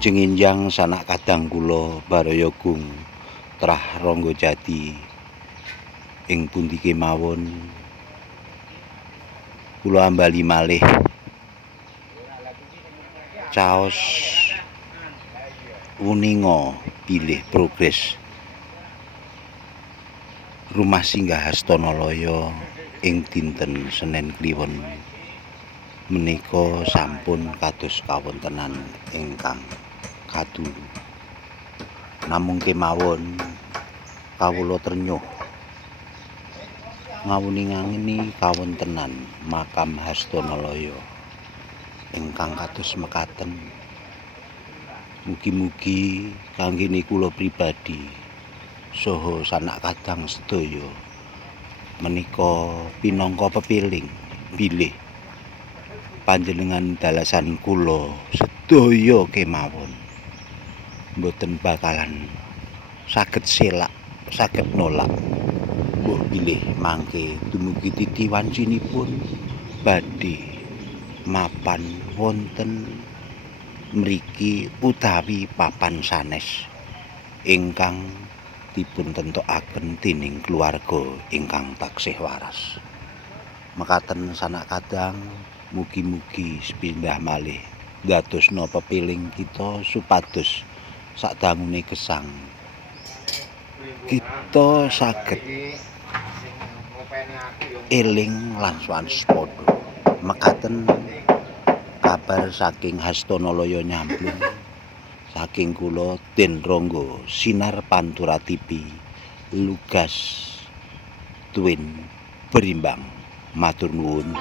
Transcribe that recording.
Lajeng enjang sanak kadang kula Barayagung trah Ranggajati ing pundi kemawon kula ambali malih caos wuninga bilih progres Rumah Singgah Hastanalaya ing dinten Senin kliwon menika sampun kados kawontenan ingkang kadulu. Namung kemawon kawula trenyuh ngawuni-ngawuni kawontenan makam Hastanalaya ingkang kados mekaten. Mugi-mugi kanggene kula pribadi saha sanak kadang sedaya menika pinangka pepiling bilih panjenengan dalasan kula sedaya kemawon mboten bakalan saged selak saged nolak mbuh bilih mangke dumugi titi wancinipun badhe mapan wonten mriki utawi papan sanes ingkang dipun tentokaken dening keluarga ingkang taksih waras. Mekaten sanak kadang mugi-mugi sepindah malih dadosna pepiling kita supados sakdangune gesang kita saged eling lan swaspada. Mekaten kabar saking Hastanalaya nyamplung saking kula Den Ronggo Sinar Pantura TV Lugas Twin Berimbang matur nuwun.